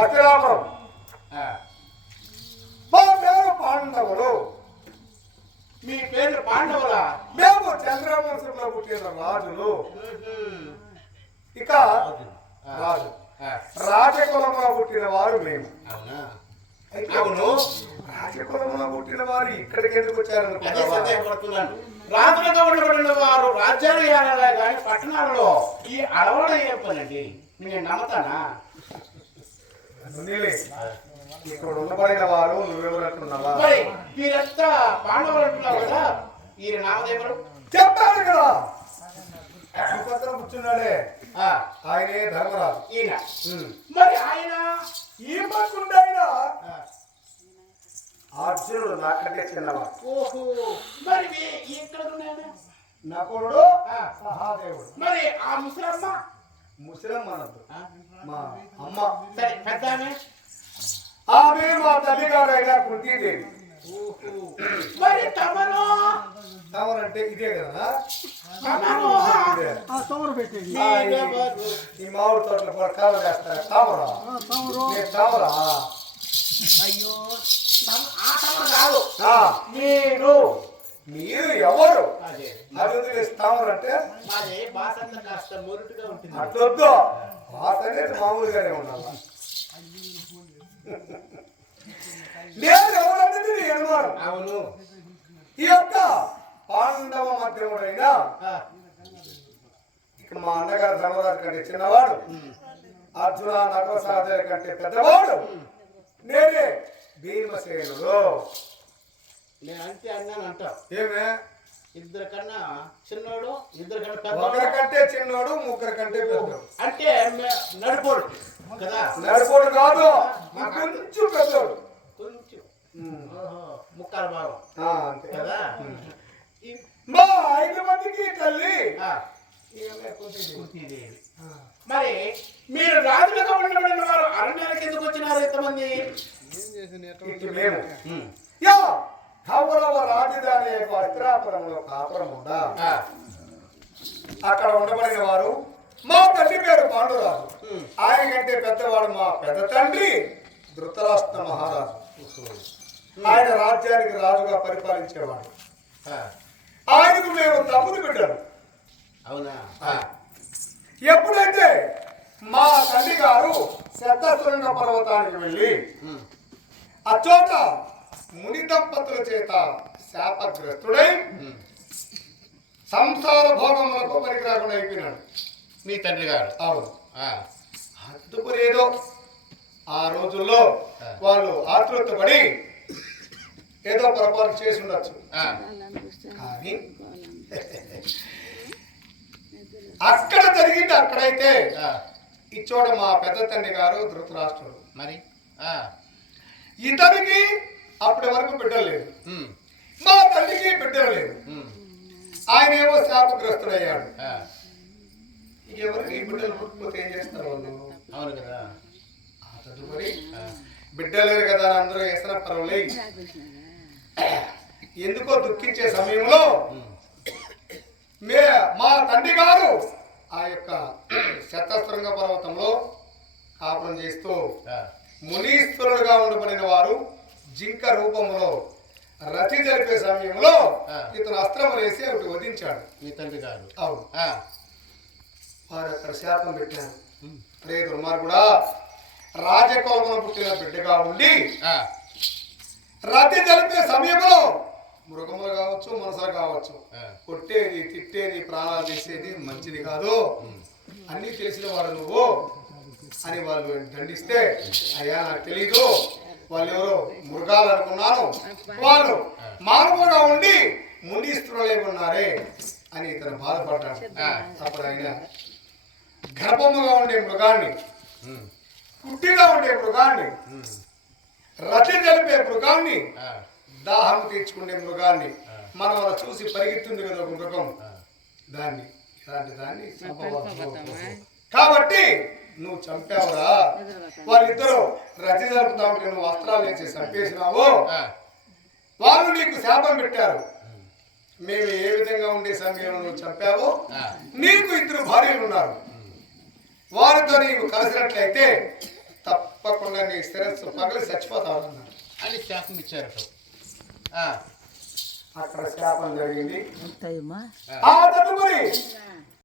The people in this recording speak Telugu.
అతిరామం మా పేరు పాండవులు మీ పేరు మేము చంద్రవంశంలో పుట్టిన రాజులు ఇక రాజు రాజకులంలో పుట్టిన వారు మేము. అవునా? రాజకులంలో పుట్టిన వారు ఇక్కడికి ఎందుకు సందేహపడుతున్నాను రాజులుగా ఉండబడిన వారు రాజ్యాలు కానీ పట్టణాలలో ఈ అడవులు ఏం పనండి? నేను నమ్మతానా? ఇక్కడ ఉండబడిన వారు నువ్వెవరంటున్నావా? మరి వీరంతా పాండవులు అంటున్నావు కదా. ఈ నామదేవుడు? చెప్పాను కదా. కూర్చున్నాడే. ఆయనే ధర్మరాజు. ఈయన. మరి ఆయన ఈ పక్కుండైన ఆ, అర్జునుడు నాకంటే చిన్నవాడు. ఓహో. మరి ఉన్నాడు నకులుడు. సహాదేవుడు. మరి ఆ ముసలమ్మ? ముసలం అనద్దు మా అమ్మ. సరే పెద్ద ఆమె. మా తల్లిగారైన కుంతీదేవి. ఓహో. మరి తమను తమరంటే ఇదే కదా? మీరెవరు? ఈ మామిడి తోటలో కూడా కాలు వేస్తారు? తామరా? నేను తామరా. అయ్యో. కాదు ఆ, మీరు. మీరు ఎవరు? కాస్త మొరుటుగా ఉంటుంది. అట్లొద్దు. భాష అనేది మామూలుగానే ఉండాలి. నేను ఎవరనేది నీ అనుమానం. అవును. ఈ యొక్క పాండవ మధ్యముడైన ఇక్కడ మా అన్నగారు ధర్మరాజు కంటే చిన్నవాడు. అర్జున నకుల సహదేవ కంటే పెద్దవాడు. నేనే భీమసేనుడు. నేను అంతే అన్నాను అంటావు ఏమే? ఇద్దరు కన్నా చిన్నోడు ఇద్దరు కన్నా పెద్దోడు. ఒకరికంటే చిన్నోడు ముగ్గురు కంటే పెద్దోడు. అంటే నడుపోడు కదా? నడుకోడు కాదు కొంచెం పెద్దోడు. కొంచెం. ముక్కాల భాగం కదా? మా ఐదు మందికి తల్లి. మరి మీరు రాజులుగా ఉండబడిన వారు అరణ్యాలకు ఎందుకు వచ్చినారు యా కౌరవ రాజధాని యొక్క అస్త్రాపురంలో కాపురం ఉందా? అక్కడ ఉండబడిన వారు మా తండ్రి పేరు పాండురాజు. ఆయన కంటే పెద్దవాడు మా పెద్ద తండ్రి ధృతరాష్ట్ర మహారాజు. ఆయన రాజ్యానికి రాజుగా పరిపాలించేవాడు. ఆ, ఆయనకు మేము తమ్ముడు బిడ్డలు అవునా? ఎప్పుడైతే మా తండ్రి గారు శతశృంగ పర్వతానికి వెళ్ళి అచోట ముని దంపతుల చేత శాపగ్రస్తుడై. సంసార భోగములకు పనికిరాకుండా అయిపోయినాడు. మీ తండ్రి గారు? అవును. ఆ, అందుకునేదో ఆ రోజుల్లో వాళ్ళు ఆతృతపడి ఏదో పొరపాటు చేసి ఉండొచ్చు. కానీ అక్కడ జరిగింది అక్కడైతే ఇచ్చోడ మా పెద్ద తండ్రి గారు ధృతరాష్ట్రుడు. మరి? ఇతనికి అప్పటి వరకు బిడ్డలు లేదు మా తల్లికి బిడ్డలు లేదు ఆయన ఏమో శాపగ్రస్తుడయ్యాడు. ఎవరికి బిడ్డలు పుట్టకపోతే ఏం చేస్తారు వాళ్ళు? అవును కదా. ఆ తదుపరి బిడ్డలేరు కదా అందరూ వేసిన పర్వాలే ఎందుకో దుఃఖించే సమయంలో మే మా తండ్రి గారు ఆ యొక్క శతశృంగ పర్వతంలో కాపురం చేస్తూ మునీశ్వరుడుగా ఉండబడిన వారు జింక రూపంలో రతి జరిపే సమయంలో. ఇతను అస్త్రం వేసి ఒకటి వధించాడు. మీ తండ్రి గారు. అవును. ఆ, వారు అక్కడ శాపం పెట్టారు రే దుర్మార్గుడా రాజకులమున పుట్టిన బిడ్డగా ఉండి రతి జరిపే సమయంలో మృగములు కావచ్చు మనుషులు కావచ్చు కొట్టేది తిట్టేది ప్రాణాలు తీసేది మంచిది కాదు. అన్నీ తెలిసిన వాడు నువ్వు అని వాళ్ళు దండిస్తే అయ్యా నాకు తెలీదు. వాళ్ళు ఎవరో మృగాలు అనుకున్నాను. వాళ్ళు మానవుగా ఉండి మునీస్తులే ఉన్నారే అని ఇతను బాధపడ్డాడు. అప్పుడు ఆయన గర్భముగా ఉండే మృగాన్ని పుట్టిగా ఉండే మృగాన్ని రతి జరిపే మృగాన్ని దాహం తీర్చుకునే మృగాన్ని. మనం అలా చూసి పరిగెత్తుంది కదా ఒక మృగం. దాన్ని ఇలాంటి దాన్ని. కాబట్టి నువ్వు చంపావురా. వాళ్ళిద్దరూ రతి జరుపుతా ఉంటే నువ్వు వస్త్రాలు వేసి చంపేసినావు వాళ్ళు నీకు శాపం పెట్టారు. మేము ఏ విధంగా ఉండే సమయంలో నువ్వు చంపావో నీకు ఇద్దరు భార్యలు ఉన్నారు. వారితో నీవు కలిసినట్లయితే తప్పకుండా నీ శిరస్సు పగలి చచ్చిపోతావు అన్నాడు అని శాపం ఇచ్చారట. ఆ, అక్కడ శాపం జరిగింది. ఉంటాయమ్మా. ఆ తదుపరి